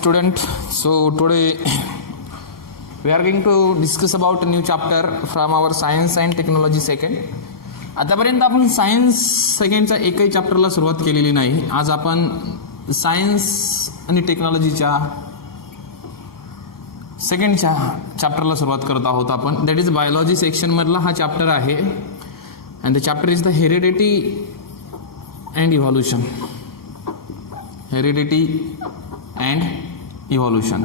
student. So today we are going to discuss about a new chapter from our science and technology second. आतापर्यंत आपण science सेकंडच्या एकही चॅप्टरला सुरुवात केलेली नाही. आज आपण सायन्स आणि टेक्नॉलॉजीच्या सेकंडच्या चॅप्टरला सुरुवात करत आहोत आपण. दॅट इज बायोलॉजी सेक्शन मधला हा चॅप्टर आहे. And the chapter is the heredity and evolution. Heredity and evolution.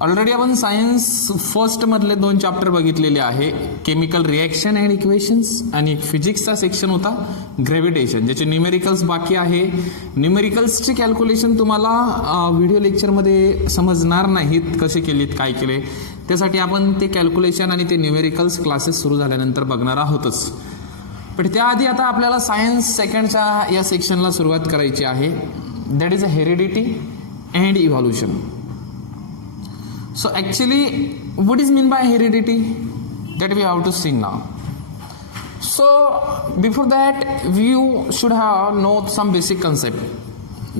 Already आपण सायन्स फर्स्ट मधले 2 चॅप्टर बघितलेले आहे. केमिकल रिॲक्शन अँड इक्वेशन्स आणि एक फिजिक्सचा सेक्शन होता ग्रॅव्हिटेशन, ज्याचे न्यूमेरिकल्स बाकी आहे. न्यूमेरिकल्सचे कॅल्क्युलेशन तुम्हाला व्हिडिओ लेक्चरमध्ये समजणार नाहीत कसे केलेत काय केले. त्यासाठी आपण ते कॅल्क्युलेशन आणि ते न्यूमेरिकल्स क्लासेस सुरू झाल्यानंतर बघणार आहोतच. पण त्याआधी आता आपल्याला सायन्स सेकंडच्या या सेक्शनला सुरुवात करायची आहे. That is a heredity and evolution. So actually what is mean by heredity, that we have to see now. So before that you should have know some basic concept.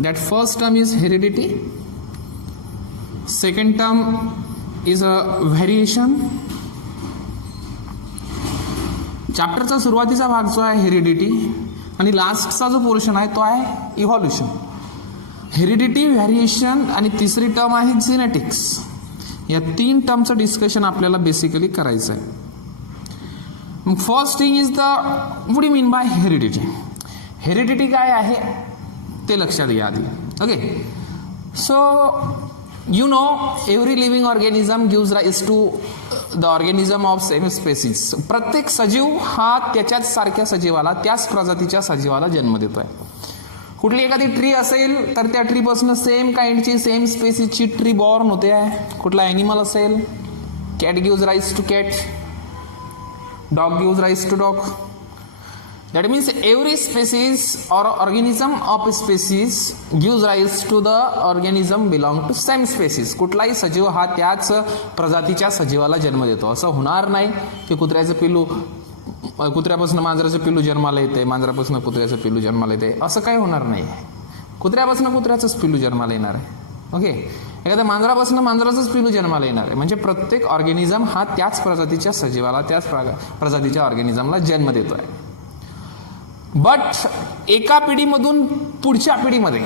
That first term is heredity, second term is a variation. चॅप्टरचा सुरुवातीचा भाग जो आहे heredity आणि लास्टचा जो portion आहे तो आहे evolution. Heredity, variation आणि तिसरी टर्म आहे जेनेटिक्स. या 3 टर्मचं डिस्कशन आपल्याला बेसिकली करायचं आहे. मग first thing is the what you mean by heredity. Heredity काय आहे ते लक्षात घ्या आधी. Okay, so you know every living organism gives rise to the organism of same species. प्रत्येक सजीव हा त्याच्याच सारख्या सजीवाला, त्याच प्रजातीच्या सजीवाला जन्म देतोय. कुठली एखादी ट्री असेल तर त्या ट्रीपासून सेम काइंडची, सेम स्पेसिसची ट्री बॉर्न होते आहे. कुठला ॲनिमल असेल, cat gives rise to cat, dog gives rise to dog. That means every species or organism of species gives rise to the organism belong to same species. कुठलाही सजीव हा त्याच प्रजातीच्या सजीवाला जन्म देतो. असं होणार नाही की कुत्र्याचं पिल्लू कुत्र्यापासून मांजराचं पिल्लू जन्माला येते, मांजरापासून कुत्र्याचं पिल्लू जन्माला येते, असं काही होणार नाही. कुत्र्यापासून कुत्र्याचंच पिल्लू जन्माला येणार आहे. ओके, एखाद्या मांजरापासून मांजराचंच पिल्लू जन्माला येणार आहे. म्हणजे प्रत्येक ऑर्गॅनिझम हा त्याच प्रजातीच्या सजीवाला, त्याच प्रजातीच्या ऑर्गॅनिझमला जन्म देतोय. बट एका पिढीमधून पुढच्या पिढीमध्ये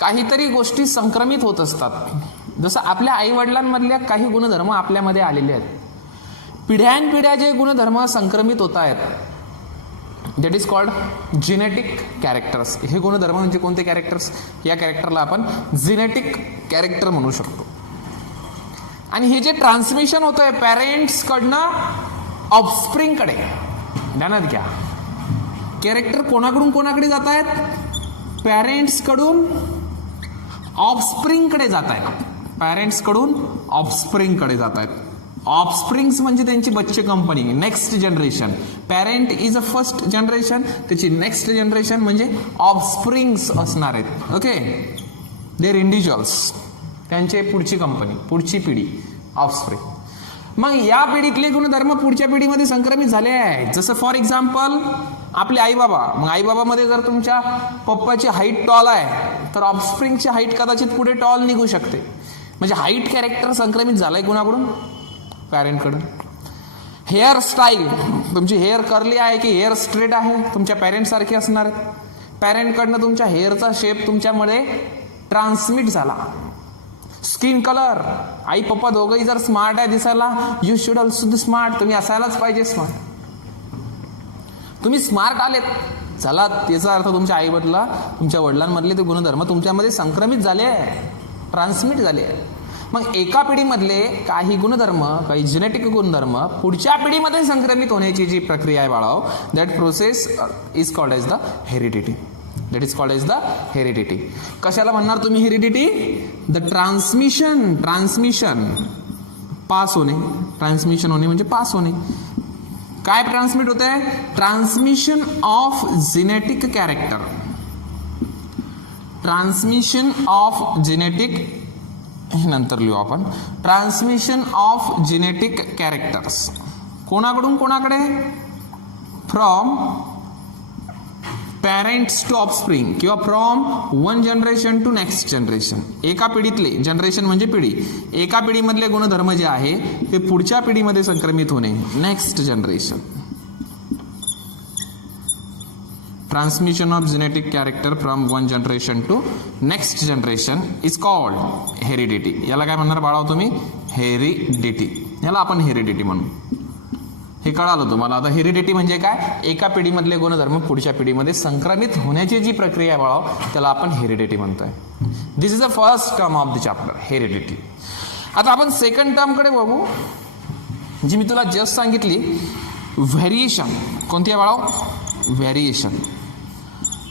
काहीतरी गोष्टी संक्रमित होत असतात. जसं आपल्या आई वडिलांमधल्या काही गुणधर्म आपल्यामध्ये आलेले आहेत. पिढ्यानपिढ्या जे गुणधर्म संक्रमित होत आहेत, that is called genetic characters. हे गुणधर्म म्हणजे कोणते कॅरेक्टर्स? या कॅरेक्टरला आपण जेनेटिक कॅरेक्टर म्हणू शकतो. आणि हे जे ट्रान्समिशन होतंय पॅरेंट्स कडनं ऑफस्प्रिंग कडे, ध्यानात घ्या, कॅरेक्टर कोणाकडून कोणाकडे जात आहेत? पॅरेंट्स कडून ऑफस्प्रिंग कडे जात आहेत. पॅरेंट्स कडून ऑफस्प्रिंग कडे जात आहेत. ऑफस्प्रिंग्स म्हणजे त्यांची बच्चे company, next generation. Parent is a first generation, त्याची नेक्स्ट जनरेशन म्हणजे ऑफस्प्रिंग्स असणार आहेत. ओके, देर इंडिव्हिज्युअल्स, त्यांचे पुढची कंपनी, पुढची पिढी, ऑफस्प्रिंग. मग या पिढीतले गुणधर्म पुढच्या पिढीमध्ये संक्रमित झाले आहेत. जसं फॉर एक्झाम्पल आपले आई बाबा. मग आई बाबामध्ये जर तुमच्या पप्पाची हाईट टॉल आहे तर ऑफस्प्रिंगची हाईट कदाचित पुढे टॉल निघू शकते. म्हणजे हाईट कॅरेक्टर संक्रमित झालंय कुणाकडून? पॅरेंटकडून. हेअर स्टाईल, तुमची हेअर कर्ली आहे की हेअर स्ट्रेट आहे, तुमच्या पॅरेंट सारखे असणार आहेत. पॅरेंटकडनं तुमच्या हेअरचा शेप तुमच्यामध्ये ट्रान्समिट झाला. स्किन कलर, आई पप्पा दोघंही जर स्मार्ट आहे दिसायला, you should also be smart. तुम्ही असायलाच पाहिजे स्मार्ट. तुम्ही स्मार्ट आलेत चला, त्याचा अर्थ तुमच्या आई वडिला, तुमच्या वडिलांमधले ते गुणधर्म तुमच्यामध्ये संक्रमित झाले आहे, ट्रान्समिट झाले आहे. मग एका पिढीमधले काही गुणधर्म, काही जेनेटिक गुणधर्म पुढच्या पिढीमध्ये संक्रमित होण्याची जी प्रक्रिया आहे बाळाओ, that process is called as the heredity. That is called as the heredity. कशाला म्हणणार तुम्ही heredity? The transmission. Transmission, pass होणे. ट्रान्समिशन होणे म्हणजे पास होणे. काय ट्रान्समिट होत आहे? Transmission of genetic character. Transmission of genetic, नंतर लिहू आपण. ट्रान्समिशन ऑफ जेनेटिक कॅरेक्टर्स कोणाकडून कोणाकडे? फ्रॉम पॅरेंट्स टू ऑफस्प्रिंग किंवा from one generation to next generation. एका पिढीतले, जनरेशन म्हणजे पिढी, एका पिढीमधले गुणधर्म जे आहे ते पुढच्या पिढीमध्ये संक्रमित होणे, next generation. Transmission of genetic character from one generation to next generation is called heredity. याला काय म्हणणार बाळा तुम्ही? हेरिडिटी. याला आपण हेरिडिटी म्हणू. हे कळालं तुम्हाला. आता हेरिडिटी म्हणजे काय? एका पिढीमधले गुणधर्म पुढच्या पिढीमध्ये संक्रमित होण्याची जी प्रक्रिया आहे बाळा, त्याला आपण हेरिडिटी म्हणतोय. This is the first term of the chapter, heredity. आता आपण सेकंड टर्म कडे बघू, जी मी तुला जस्ट सांगितली, व्हेरिएशन. कोणती आहे बाळा? व्हेरिएशन.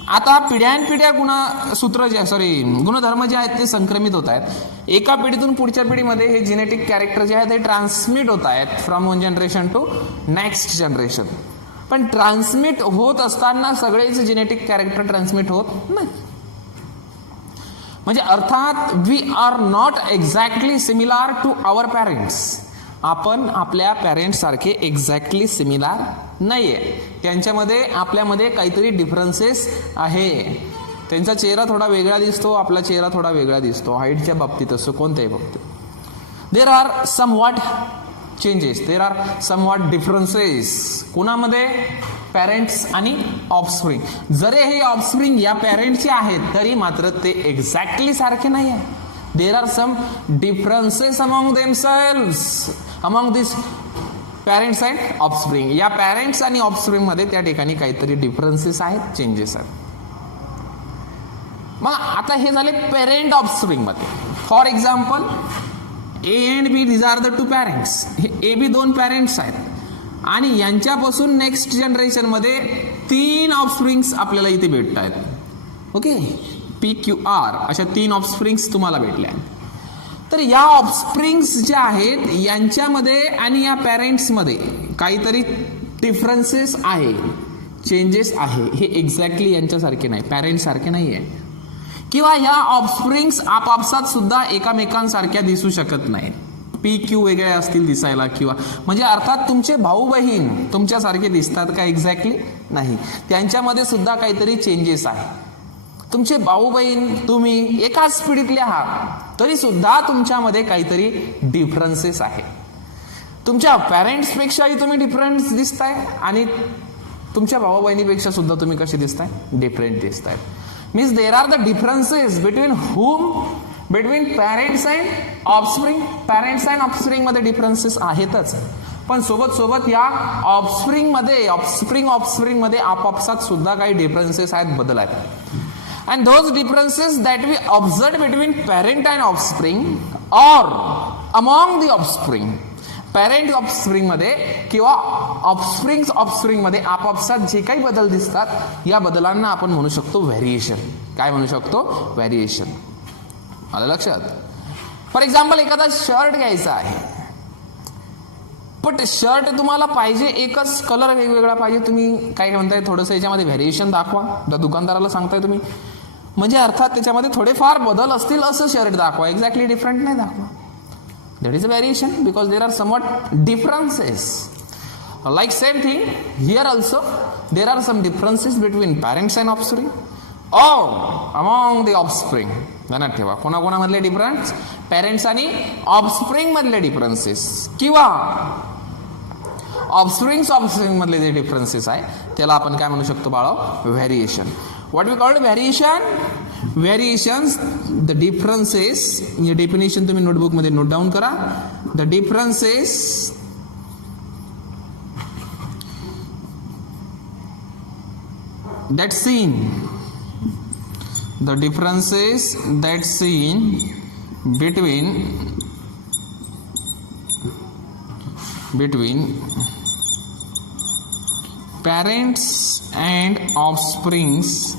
आता पिढ्यानपिढ्या गुणधर्म जे आहेत ते संक्रमित होत आहेत. एका पिढीतून पुढच्या पिढीमध्ये हे जेनेटिक कॅरेक्टर जे आहे ते ट्रान्समिट होत आहेत from one generation to next generation. पण ट्रान्समिट होत असताना सगळेच जेनेटिक कॅरेक्टर ट्रान्समिट होत नाही. म्हणजे अर्थात we are not exactly similar to our parents. आपण आपल्या पॅरेंट्स सारखे एक्झॅक्टली सिमिलर नाहीये. त्यांच्यामध्ये आपल्यामध्ये काहीतरी डिफरन्सेस आहे. त्यांचा चेहरा थोडा वेगळा दिसतो, आपला चेहरा थोडा वेगळा दिसतो, हाईटच्या बाबतीत असो कोणत्याही बाबतीत. There are somewhat changes, there are somewhat differences. कोणामध्ये? पॅरेंट्स आणि ऑफस्प्रिंग. जरी हे ऑफस्प्रिंग या पॅरेंटचे आहेत तरी मात्र ते एक्झॅक्टली सारखे नाही आहे. There are some differences among themselves, among this parents and offspring. या पॅरेंट्स आणि ऑफस्प्रिंग मध्ये त्या ठिकाणी काहीतरी डिफरन्सेस आहेत, चेंजेस आहेत. मग आता हे झाले पेरेंट ऑफस्प्रिंग मध्ये. For example A and B, these are the two parents. हे ए बी दोन पॅरेंट्स आहेत आणि यांच्यापासून नेक्स्ट जनरेशन मध्ये 3 ऑफस्प्रिंग्स आपल्याला इथे भेटत आहेत. ओके, PQR अशा 3 ऑफस्प्रिंग्स तुम्हाला भेटल्या. तर या ऑफस्प्रिंग्स ज्या आहेत यांच्यामध्ये आणि या पॅरेंट्समध्ये काहीतरी डिफरन्सेस आहे, चेंजेस आहे. हे एक्झॅक्टली यांच्यासारखे नाही, पॅरेंट्स सारखे नाही आहे. किंवा ह्या ऑफस्प्रिंग्स आपापसात सुद्धा एकामेकांसारख्या दिसू शकत नाहीत. PQ वेगळे असतील दिसायला, किंवा म्हणजे अर्थात तुमचे भाऊ बहीण तुमच्यासारखे दिसतात का? एक्झॅक्टली नाही. त्यांच्यामध्ये सुद्धा काहीतरी चेंजेस आहे. तुमचे भाऊ बहीण तुम्ही एकाच पिढीतले आहात तरी सुद्धा तुमच्यामध्ये काहीतरी डिफरन्सेस आहे. तुमच्या पॅरेंट्सपेक्षाही तुम्ही डिफरन्स दिसताय आणि तुमच्या भाऊ बहिणीपेक्षा सुद्धा तुम्ही कसे दिसताय? डिफरंट दिसताय. Means there are the differences between hmm, between parents and offspring. Parents and offspring मध्ये डिफरन्सेस आहेतच, पण सोबत सोबत या ऑफस्प्रिंग मध्ये आपापसात सुद्धा काही डिफरन्सेस आहेत, बदल आहेत. And those differences that we observe between parent and offspring or among the offspring, parent offspring मध्ये किंवा ऑफस्प्रिंग मध्ये आपापसात जे काही बदल दिसतात या बदलांना आपण म्हणू शकतो व्हेरिएशन. काय म्हणू शकतो? व्हेरिएशन. आलं लक्षात? फॉर एक्झाम्पल एखादा शर्ट घ्यायचा आहे, पण शर्ट तुम्हाला पाहिजे एकच, कलर वेगवेगळा पाहिजे. तुम्ही काय म्हणताय? थोडंसं याच्यामध्ये व्हेरिएशन दाखवा. त्या दुकानदाराला सांगताय तुम्ही, म्हणजे अर्थात त्याच्यामध्ये थोडेफार बदल असतील असं शर्ट दाखवा, एक्झॅक्टली डिफरंट नाही दाखवा. That is a variation because there are somewhat differences. Like same thing here also there are some differences between parents and offspring or among the offspring. ध्यानात ठेवा, कोणाकोणामधले डिफरन्स? पॅरेंट्स आणि offspring मधले differences किंवा offspring मधले जे differences आहे त्याला आपण काय म्हणू शकतो बाळा? Variation. What we called variation? Variations the differences. हे डेफिनेशन तुम्ही नोटबुक मध्ये नोट डाऊन करा. The differences that seen, the differences that seen between parents and offsprings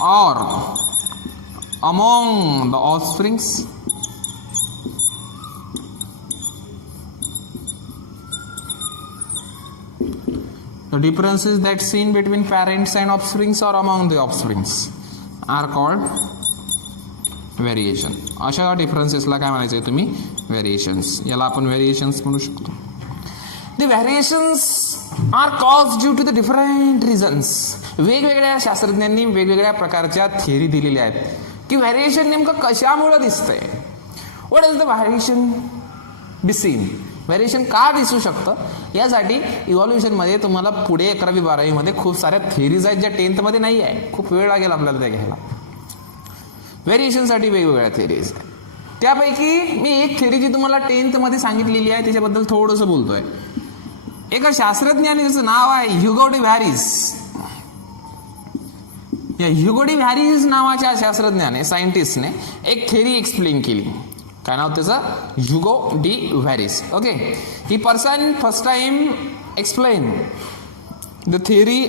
or among the offsprings the differences that seen between parents and offsprings or among the offsprings are called variation. अशा डिफरन्सेसला काय म्हणायचं आहे तुम्ही? Variations. याला आपण variations म्हणू शकतो. The variations are caused due to the different reasons. वेगवेगळ्या शास्त्रज्ञांनी वेगवेगळ्या प्रकारच्या थिअरी दिलेल्या आहेत की व्हॅरिएशन नेमकं कशामुळे दिसतंय. What is the variation be seen. Variation का दिसू शकतं यासाठी इव्हॉल्युशनमध्ये तुम्हाला पुढे 11वी 12वीमध्ये खूप साऱ्या थिअरीज आहेत ज्या 10th मध्ये नाही आहे. खूप वेळ लागेल आपल्याला त्या घ्यायला. व्हेरिएशनसाठी वेगवेगळ्या थिअरीज आहेत. त्यापैकी मी एक थिअरी जी तुम्हाला 10th मध्ये सांगितलेली आहे त्याच्याबद्दल थोडंसं बोलतोय. एका शास्त्रज्ञाने ज्याचं नाव आहे ह्युगो डी व्हॅरिस. या ह्युगो डी व्हॅरिस नावाच्या शास्त्रज्ञाने सायंटिस्टने एक थिअरी एक्सप्लेन केली. काय नाव त्याचं? Hugo de Vries. ओके. ही person first time explain the theory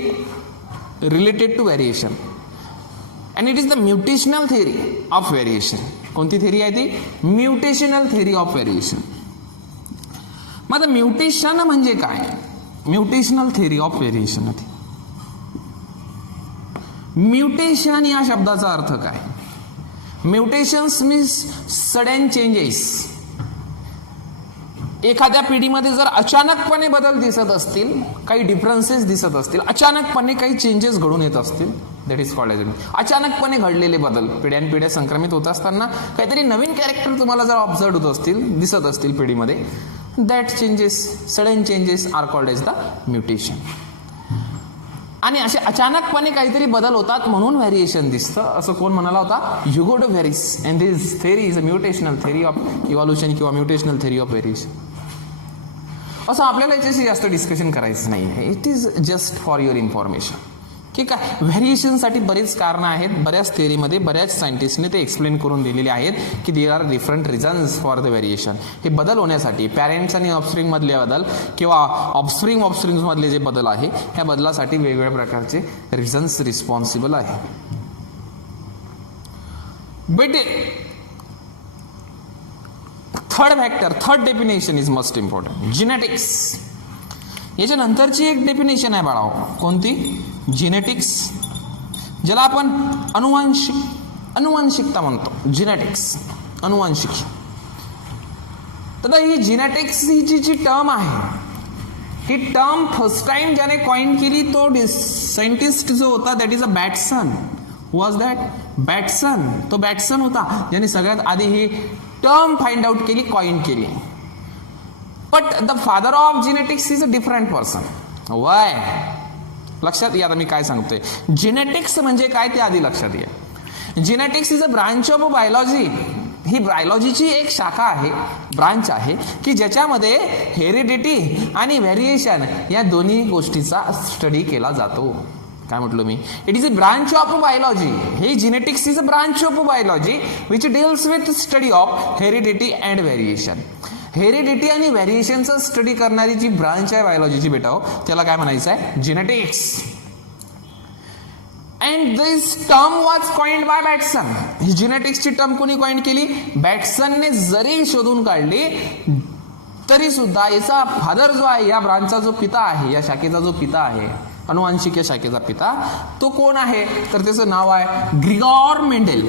related to variation and it is the mutational theory of variation. कोणती थिअरी आहे ती? Mutational theory of variation. मग आता म्युटेशन म्हणजे काय? Mutational theory of variation. Mutation या शब्दाचा अर्थ काय? Mutations means sudden changes. एखाद्या पिढीमध्ये जर अचानकपणे बदल दिसत असतील, काही डिफरन्सेस दिसत असतील, अचानकपणे काही चेंजेस घडून येत असतील, दॅट इज कॉल्ड एज. अचानकपणे घडलेले बदल पिढ्यानपिढ्या संक्रमित होत असताना काहीतरी नवीन कॅरेक्टर तुम्हाला जर ऑब्झर्व होत असतील, दिसत असतील पिढीमध्ये, that changes, sudden changes are called as the mutation. आणि असे अचानकपणे काहीतरी बदल होतात म्हणून व्हॅरिएशन दिसतं, असं कोण म्हणाला होता? Hugo de Vries. And this theory is a mutational theory of evolution किंवा म्युटेशनल थेअरी ऑफ व्हेरिएशन. असं आपल्याला याच्याशी जास्त डिस्कशन करायचं नाही आहे. It is just for your information की काय व्हॅरिएशनसाठी बरेच कारणं आहेत. बऱ्याच थिअरीमध्ये बऱ्याच सायंटिस्टने ते एक्सप्लेन करून दिलेले आहेत की there are different reasons for the variation. हे बदल होण्यासाठी पॅरेंट्स आणि ऑफस्प्रिंग मधले बदल किंवा ऑफस्प्रिंग मधले जे बदल आहे ह्या बदलासाठी वेगवेगळ्या प्रकारचे रिझन्स रिस्पॉन्सिबल आहे. But third definition is most important. Genetics. याच्यानंतरची एक डेफिनेशन आहे बाळाओ. कोणती? जिनेटिक्स, ज्याला आपण अनुवांशिकता म्हणतो. जिनेटिक्स, अनुवांशिक. तर ही जिनेटिक्स ही जी टर्म आहे, ही टर्म फर्स्ट टाइम ज्याने कॉइन केली तो सायंटिस्ट जो होता that is a Bateson. Was that? Bateson. तो बॅटसन होता ज्याने सगळ्यात आधी ही टर्म फाइंड आउट केली, कॉइन केली. But the father of genetics is a different person. Why? लक्षात या. आता मी काय सांगतोय, जिनेटिक्स म्हणजे काय ते आधी लक्षात या. Genetics is a branch of biology. ही बायोलॉजीची एक शाखा आहे, ब्रांच आहे की ज्याच्यामध्ये हेरिडिटी आणि व्हेरिएशन या दोन्ही गोष्टीचा स्टडी केला जातो. काय म्हटलं मी? It is a branch of biology. हे genetics is a branch of biology which deals with study of heredity and variation. Heredity आणि व्हेरिएशनचा स्टडी करणारी जी ब्रांच आहे बायोलॉजीची बेटा हो, त्याला काय म्हणायचं आहे? Genetics. And this term was coined by Bateson. ही जिनेटिक्सची टर्म कोणी कॉइंड केली? बॅटसनने जरी शोधून काढली तरी सुद्धा याचा फादर जो आहे, या ब्रांचचा जो पिता आहे, या शाखेचा जो पिता आहे, अनुवांशिक या शाखेचा पिता, तो कोण आहे? तर त्याचं नाव आहे Gregor Mendel.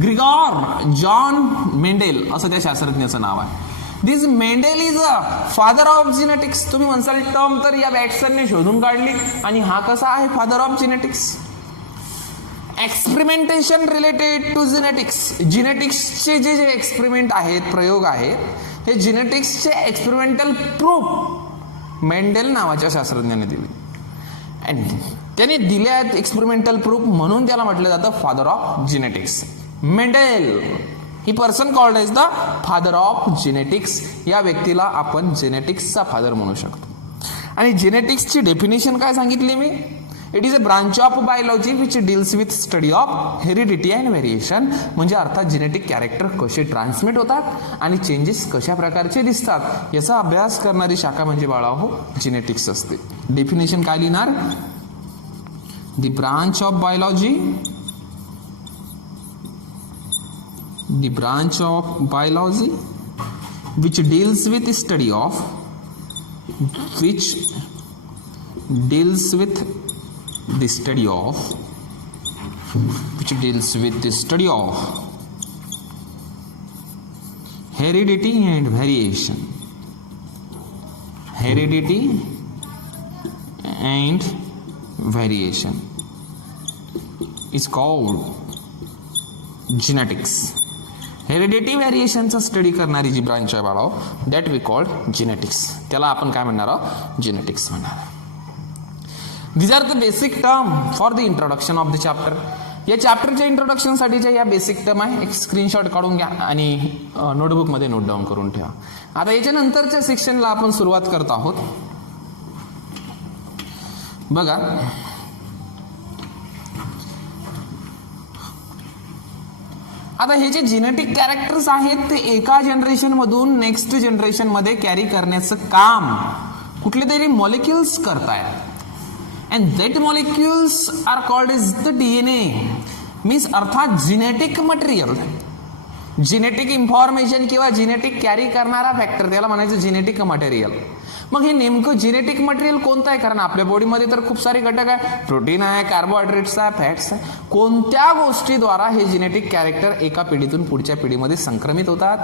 Gregor John Mendel असं त्या शास्त्रज्ञाचं नाव आहे. This Mendel is a father of genetics. तुम्ही म्हणसाल टर्म तर या बॅटसनने शोधून काढली आणि हा कसा आहे father of genetics? Experimentation related to genetics. जिनेटिक्सचे जे जे एक्सपेरिमेंट आहेत, प्रयोग आहेत, हे जिनेटिक्सचे एक्सपेरिमेंटल प्रूफ मेंडेल नावाच्या शास्त्रज्ञाने दिले. अँड त्याने दिले आहेत एक्सपेरिमेंटल प्रूफ म्हणून त्याला म्हटलं जातं फादर ऑफ जिनेटिक्स. मेंडेल ही person called as the father of genetics. या व्यक्तीला आपण जेनेटिक्सचा फादर म्हणू शकतो. आणि जेनेटिक्सची डेफिनेशन काय सांगितली मी? It is a branch of biology which deals with study of heredity and variation. म्हणजे अर्थात जेनेटिक कॅरेक्टर कसे ट्रान्समिट होतात आणि चेंजेस कशा प्रकारचे दिसतात याचा अभ्यास करणारी शाखा म्हणजे बाळाहो जेनेटिक्स असते. डेफिनेशन काय लिहिणार? The branch of biology, the branch of biology which deals with the study of heredity and variation. Heredity and variation is called genetics. Heredity व्हेरिएशनचा स्टडी करणारी जी ब्रांच आहे बाळाओ, दॅट वी कॉल्ड जिनेटिक्स. त्याला आपण काय म्हणणार आहोत? जिनेटिक्स म्हणणार. These are the basic term for the introduction of the chapter. या चॅप्टरच्या इंट्रोडक्शन साठीच्या या बेसिक टर्म आहे. एक स्क्रीनशॉट काढून घ्या आणि नोटबुक मध्ये नोट डाऊन करून ठेवा. आता याच्या नंतरच्या सेक्शनला आपण सुरुवात करत आहोत. बघा, आता हे जे जेनेटिक कॅरेक्टर्स आहेत ते एका जनरेशन मधून नेक्स्ट जनरेशन मध्ये कॅरी करण्याचं काम कुठले तरी मॉलिक्युल्स करतायत. And that molecules are called as the DNA. Means अर्थात जेनेटिक मटेरियल, जेनेटिक इन्फॉर्मेशन किंवा जेनेटिक कॅरी करणारा फॅक्टर, त्याला म्हणायचं जेनेटिक मटेरियल. मग हे नेमकं जेनेटिक मटेरियल कोणतं आहे? कारण आपल्या बॉडीमध्ये तर खूप सारे घटक आहे, प्रोटीन आहे, कार्बोहायड्रेट्स आहे, फॅट्स आहे. कोणत्या गोष्टीद्वारा हे जेनेटिक कॅरेक्टर एका पिढीतून पुढच्या पिढीमध्ये संक्रमित होतात?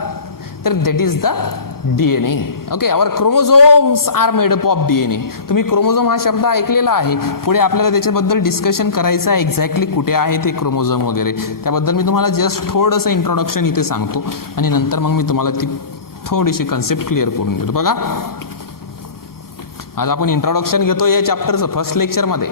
तर that is the DNA. Okay, our chromosomes are made up of DNA. तुम्ही क्रोमोझोम हा शब्द ऐकलेला आहे. पुढे आपल्याला त्याच्याबद्दल डिस्कशन करायचं आहे, एक्झॅक्टली कुठे आहे ते क्रोमोझोम वगैरे. त्याबद्दल मी तुम्हाला जस्ट थोडंसं इंट्रोडक्शन इथे सांगतो आणि नंतर मग मी तुम्हाला ती थोडीशी कन्सेप्ट क्लिअर करून देतो. बघा, आज आपण इंट्रोडक्शन घेतो या चॅप्टरचं फर्स्ट लेक्चरमध्ये.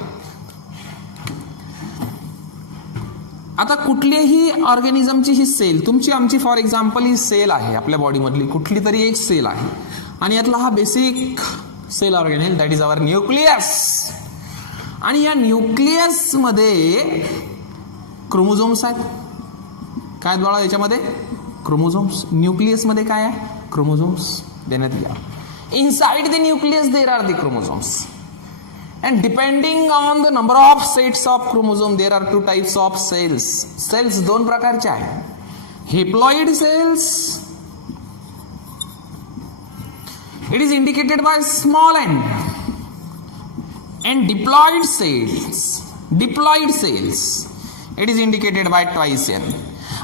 आता कुठल्याही ऑर्गॅनिझमची ही सेल, तुमची आमची फॉर एक्झाम्पल ही सेल आहे, आपल्या बॉडीमधली कुठली तरी एक सेल आहे आणि यातला हा basic cell organism that is our nucleus. आणि या न्यूक्लियस मध्ये क्रोमोझोम्स आहेत. काय बाळा याच्यामध्ये? क्रोमोझोम्स. न्यूक्लियस मध्ये काय आहे? क्रोमोझोम्स देण्यात या. Inside the nucleus there are the chromosomes, and depending on the number of sets of chromosome there are two types of cells. Cells दोन प्रकारचे आहेत. Haploid cells, it is indicated by small n, and diploid cells, diploid cells, it is indicated by twice n.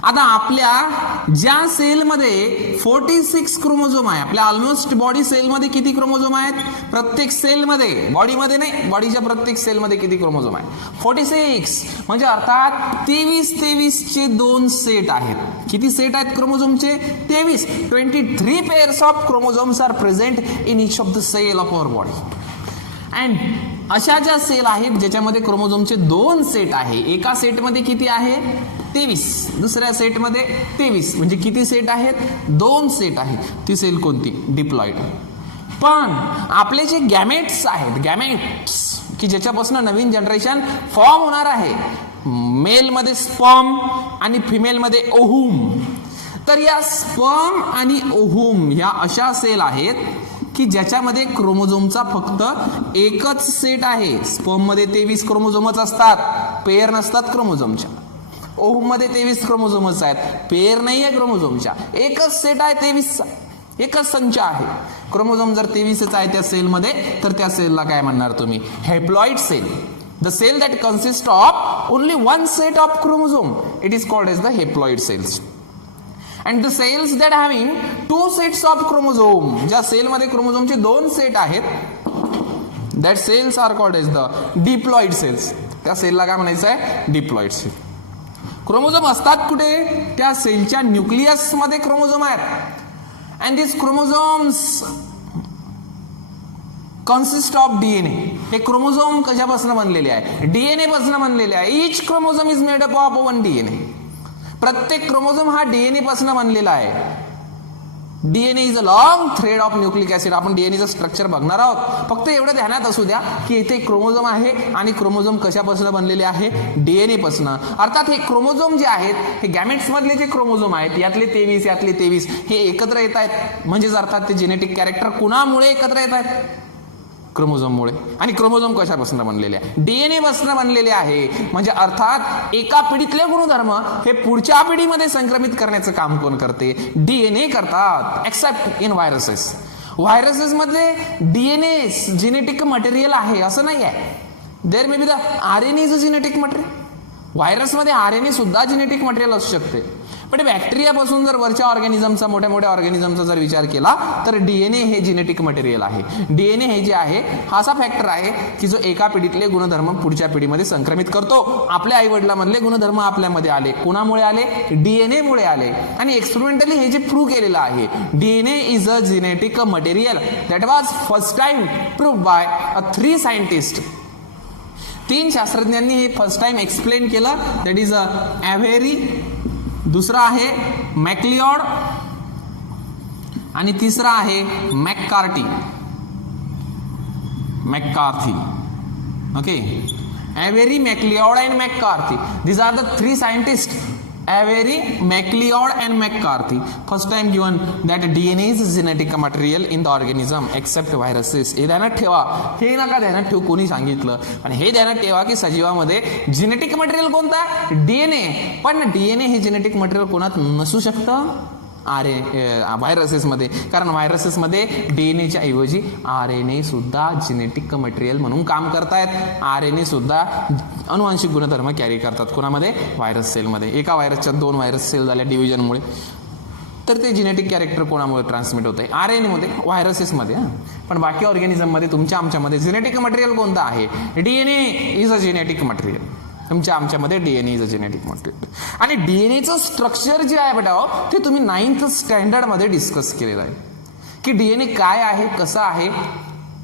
आता आपल्या ज्या सेलमध्ये 46 chromosome आहे, आपल्या almost body सेलमध्ये किती क्रोमोझोम आहेत? प्रत्येक सेलमध्ये, बॉडीमध्ये नाही, बॉडीच्या प्रत्येक सेलमध्ये किती क्रोमोझोम आहे? 46. म्हणजे अर्थात 23 चे दोन सेट आहेत. किती सेट आहेत क्रोमोझोमचे? 23. 23 pairs of chromosomes are present in each of the cell of our body. And अशा ज्या सेल आहेत ज्याच्यामध्ये क्रोमोझोमचे दोन सेट आहे, एका सेटमध्ये किती आहे? 23. दुसऱ्या सेटमध्ये 23. म्हणजे किती सेट आहेत? दोन सेट आहेत. ती सेल कोणती? डिप्लॉइड. पण आपले जे गॅमेट्स आहेत, गॅमेट्स की ज्याच्यापासून नवीन जनरेशन फॉर्म होणार आहे, मेलमध्ये स्पर्म आणि फिमेलमध्ये ओव्हम. तर या स्पर्म आणि ओव्हम ह्या अशा सेल आहेत की ज्याच्यामध्ये क्रोमोझोमचा फक्त एकच सेट आहे. स्पर्म मध्ये 23 क्रोमोझोमच असतात, पेअर नसतात क्रोमोझोमच्या. ओव्हम मध्ये 23 क्रोमोझोमच आहेत, पेअर नाहीये क्रोमोझोमच्या. एकच सेट आहे 23चा, एकच संच आहे. क्रोमोझोम जर 23च आहे त्या सेलमध्ये, तर त्या सेलला काय म्हणणार तुम्ही? Haploid cell. The cell that consist of only one set of chromosome, it is called as the haploid cells. And the cells that having two sets of chromosome, ज्या सेल मध्ये क्रोमोझोमचे दोन सेट आहेत, that cells are called as the diploid cells. त्या सेलला काय म्हणायचं आहे? Diploid sale. Chromosome असतात कुठे? त्या सेलच्या न्यूक्लियस मध्ये क्रोमोझोम आहेत. and these chromosomes consist of DNA. हे क्रोमोझोम कशापासून बनलेले आहे? डीएनए पासून बनलेले आहे. each chromosome is made up of one DNA. प्रत्येक क्रोमोझोम हा डीएनए पासून बनलेला आहे. DNA is a long thread of nucleic acid. आपण डीएनएचं स्ट्रक्चर बघणार आहोत. फक्त एवढं ध्यानात असू द्या की इथे क्रोमोझोम आहे आणि क्रोमोझोम कशापासून बनलेले आहे? डीएनए पासून. अर्थात हे क्रोमोझोम जे आहेत, हे गॅमेट्स मधले जे क्रोमोझोम आहेत, यातले 23 यातले 23 हे एकत्र येत आहेत. म्हणजेच अर्थात ते जेनेटिक कॅरेक्टर कुणामुळे एकत्र येत आहेत? क्रोमोझोममुळे. आणि क्रोमोझोम कशापासून बनलेले आहे? डीएनए पासून बनलेले आहे. म्हणजे अर्थात एका पिढीतले गुणधर्म हे पुढच्या पिढीमध्ये संक्रमित करण्याचं काम कोण करते? डीएनए करतात. Except in viruses. व्हायरसेस मध्ये डीएनए जेनेटिक मटेरियल आहे असं नाही आहे. There may be the RNA is a genetic material. व्हायरसमध्ये RNA सुद्धा जेनेटिक मटेरियल असू शकते. पण बॅक्टेरियापासून जर वरच्या ऑर्गॅनिझमचा, मोठ्या मोठ्या ऑर्गॅनिझमचा जर विचार केला तर DNA हे जेनेटिक मटेरियल आहे. DNA हे जे आहे हा असा फॅक्टर आहे की जो एका पिढीतले गुणधर्म पुढच्या पिढीमध्ये संक्रमित करतो. आपल्या आईवडिलांमधले गुणधर्म आपल्यामध्ये आले, कोणामुळे आले? DNA मुळे आले. आणि एक्सपेरिमेंटली हे जे प्रूव्ह केलेलं आहे, DNA is a genetic material that was first time prove by 3 scientist. 3 शास्त्रज्ञांनी हे फर्स्ट टाइम एक्सप्लेन केलं. दॅट इज ॲव्हेरी, दुसरा आहे मॅक्लिओड आणि तिसरा आहे McCarty. Okay, Avery, MacLeod and McCarty. These are the 3 scientist. Avery, MacLeod and McCarthy first time given that DNA is genetic material in the organism except viruses. हे ध्यानात ठेवा, हे नका ध्यानात ठेवू कोणी सांगितलं, आणि हे ध्यानात ठेवा की सजीवामध्ये जेनेटिक मटेरियल कोणता? DNA. पण DNA हे जेनेटिक मटेरियल कोणात नसू शकतं? व्हायरसेसमध्ये. कारण व्हायरसेसमध्ये DNAच्या ऐवजी RNA सुद्धा जेनेटिक मटेरियल म्हणून काम करतायत. RNA सुद्धा अनुवांशिक गुणधर्म कॅरी करतात. कोणामध्ये? व्हायरस सेलमध्ये. एका व्हायरसच्या 2 व्हायरस सेल झाल्या डिव्हिजनमुळे, तर ते जेनेटिक कॅरेक्टर कोणामुळे ट्रान्समिट होत आहे? RNA मध्ये, व्हायरसेसमध्ये. पण बाकी ऑर्गॅनिझममध्ये तुमच्या आमच्यामध्ये जेनेटिक मटेरियल कोणतं आहे? DNA is a genetic material. तुमच्या आमच्यामध्ये DNA is a genetic material. आणि DNAचं स्ट्रक्चर जे आहे बेटा ते तुम्ही 9th स्टँडर्डमध्ये डिस्कस केलेलं आहे की DNA काय आहे, कसं आहे,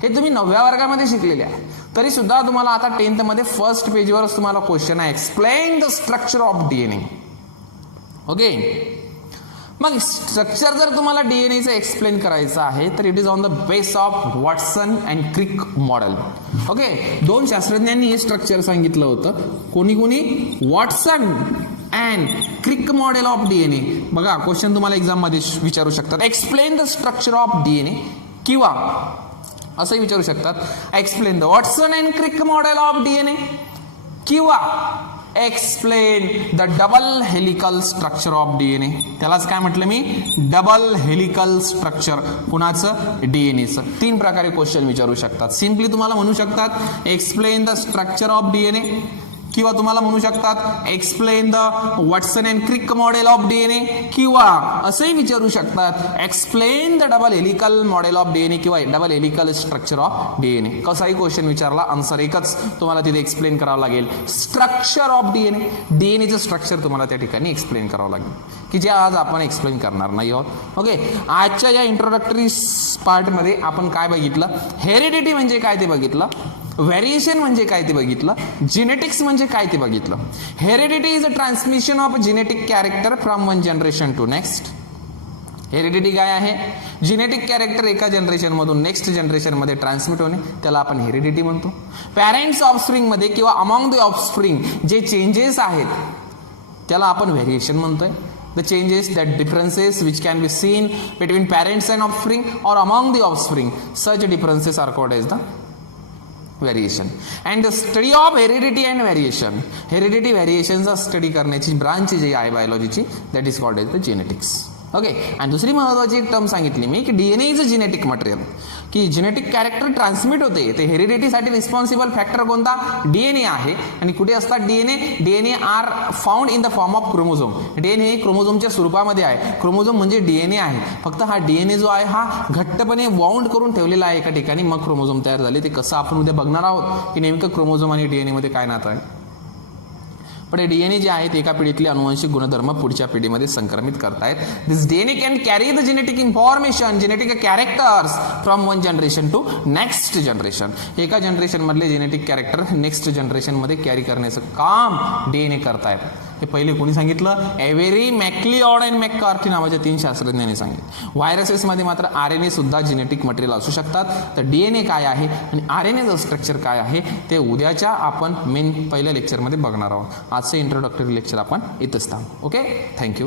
हे तुम्ही 9व्या वर्गामध्ये शिकलेले आहे. तरी सुद्धा तुम्हाला आता 10th मध्ये फर्स्ट पेजवरच तुम्हाला क्वेश्चन आहे, explain the structure of DNA. Okay, मग स्ट्रक्चर जर तुम्हाला DNAचं एक्सप्लेन करायचं आहे तर it is on the base of Watson and Crick model. Okay, 2 शास्त्रज्ञांनी हे स्ट्रक्चर सांगितलं होतं. कोणी? Watson and Crick model of DNA. बघा, क्वेश्चन तुम्हाला एक्झाम मध्ये विचारू शकतात, explain the structure of DNA, किंवा असंही विचारू शकतात, explain the Watson and Crick model of DNA, किंवा explain the double helical structure of DNA. त्यालाच काय म्हटलं मी? Double helical structure. कुणाचं? DNAचं. 3 प्रकारे क्वेश्चन विचारू शकतात. सिम्पली तुम्हाला म्हणू शकतात explain the structure of DNA, किंवा तुम्हाला म्हणू शकतात explain the Watson and Crick model of DNA, किंवा असंही विचारू शकतात explain the double helical model of DNA किंवा double helical structure of DNA. कसाही क्वेश्चन विचारला आन्सर एकच, तुम्हाला तिथे एक्सप्लेन करावं लागेल स्ट्रक्चर ऑफ DNA. DNAचं स्ट्रक्चर तुम्हाला त्या ठिकाणी एक्सप्लेन करावं लागेल, की जे आज आपण एक्सप्लेन करणार नाही आहोत. ओके, आजच्या या इंट्रोडक्टरी पार्टमध्ये आपण काय बघितलं? हेरिडिटी म्हणजे काय ते बघितलं, व्हेरिएशन म्हणजे काय ते बघितलं, जेनेटिक्स म्हणजे काय ते बघितलं. Heredity is a transmission of genetic character from 1 generation to next. Heredity काय आहे? जेनेटिक कॅरेक्टर एका जनरेशन मधून नेक्स्ट जनरेशन मध्ये ट्रान्समिट होणे, त्याला आपण हेरिडिटी म्हणतो. पॅरेंट्स ऑफस्प्रिंग मध्ये किंवा अमॉंग द ऑफस्प्रिंग जे चेंजेस आहेत त्याला आपण व्हेरिएशन म्हणतोय. The changes, that differences which can be seen between parents and offspring or among the offspring, such differences are called as the variation. And the study of heredity and variation, heredity variations study करण्याची branch जी आहे बायोलॉजीची, that is called as the genetics. ओके, आणि दुसरी महत्वाची एक term सांगितली मी की DNA is a genetic material, की जेनेटिक कॅरेक्टर ट्रान्समिट होते. ते हेरिडिटीसाठी रिस्पॉन्सिबल फॅक्टर कोणता? DNA आहे. आणि कुठे असतात DNA are found in the form of chromosome. DNA हे क्रोमोझोमच्या स्वरूपामध्ये आहे. क्रोमोझोम म्हणजे DNA आहे. फक्त हा DNA जो आहे हा घट्टपणे वाउंड करून ठेवलेला आहे एका ठिकाणी, मग क्रोमोझोम तयार झाले. ते कसं आपण उद्या बघणार आहोत की नेमकं क्रोमोझोम आणि DNA मध्ये काय नातं आहे. पण DNA जे आहेत एका पिढीतले अनुवांशिक गुणधर्म पुढच्या पिढीमध्ये संक्रमित करतायत. This DNA can carry the genetic information, genetic characters from 1 generation to next generation. एका जनरेशन मधले जेनेटिक कॅरेक्टर नेक्स्ट जनरेशन मध्ये कॅरी करण्याचं काम DNA करतायत. हे पहिले कोणी सांगितलं? एव्हेरी, मॅक्लिओड अँड मॅककार्थी नावाच्या 3 शास्त्रज्ञांनी सांगितलं. व्हायरसेसमध्ये मात्र RNA सुद्धा जेनेटिक मटेरियल असू शकतात. तर DNA काय आहे आणि RNAचं स्ट्रक्चर काय आहे ते उद्याच्या आपण मेन पहिल्या लेक्चरमध्ये बघणार आहोत. आजचं इंट्रोडक्टरी लेक्चर आपण इथंच थांबू. Okay, thank you.